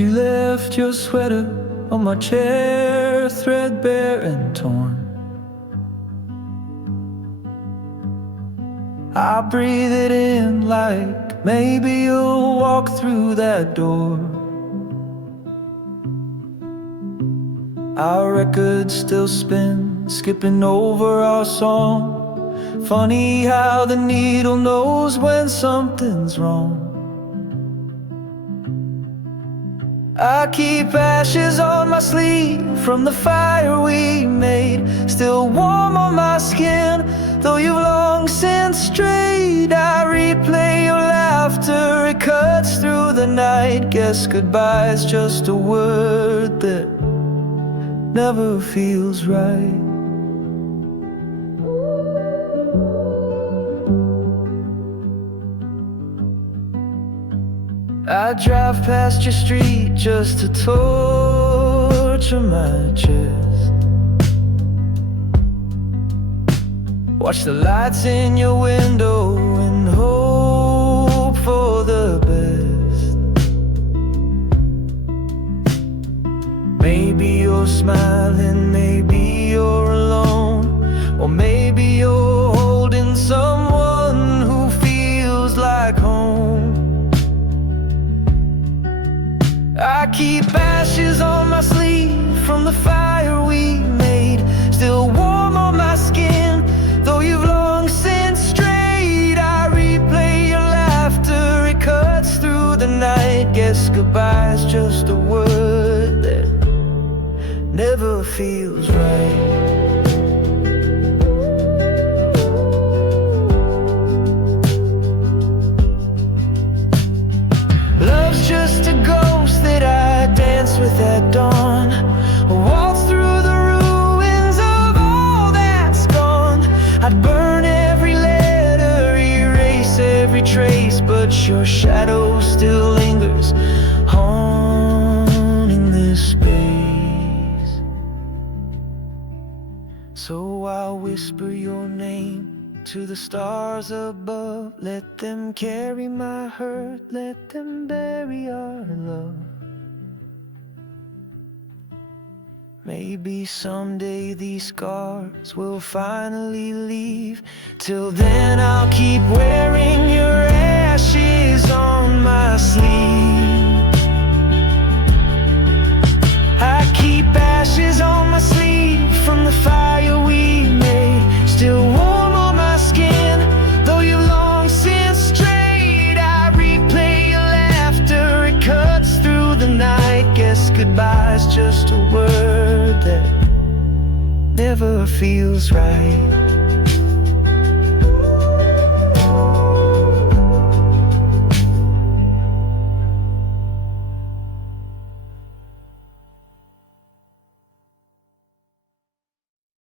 You left your sweater on my chair, threadbare and torn. I breathe it in like maybe you'll walk through that door. Our records still spin, skipping over our song. Funny how the needle knows when something's wrong. I keep ashes on my sleeve from the fire we made, still warm on my skin, though you've long since strayed. I replay your laughter, it cuts through the night. Guess goodbye's just a word that never feels right. I drive past your street just to torture my chest. Watch the lights in your window and hope for the best. Maybe you're smiling, maybe you're alone, or maybe you're holding someone who feels like home. I keep ashes on my sleeve from the fire we made, still warm on my skin, though you've long since strayed. I replay your laughter, it cuts through the night. Guess goodbye's just a word that never feels right. Love's just a ghost that I dance with at dawn, waltz through the ruins of all that's gone. I'd burn every letter, erase every trace, but your shadow still lingers, haunting this space. So I'll whisper your name to the stars above. Let them carry my hurt, let them bury our love. Maybe someday these scars will finally leave. Till then I'll keep wearing your ashes on my sleeve. I keep ashes on my sleeve from the fire we made, still warm on my skin, though you've long since strayed. I replay your laughter, it cuts through the night. Guess goodbye's just a word that never feels right.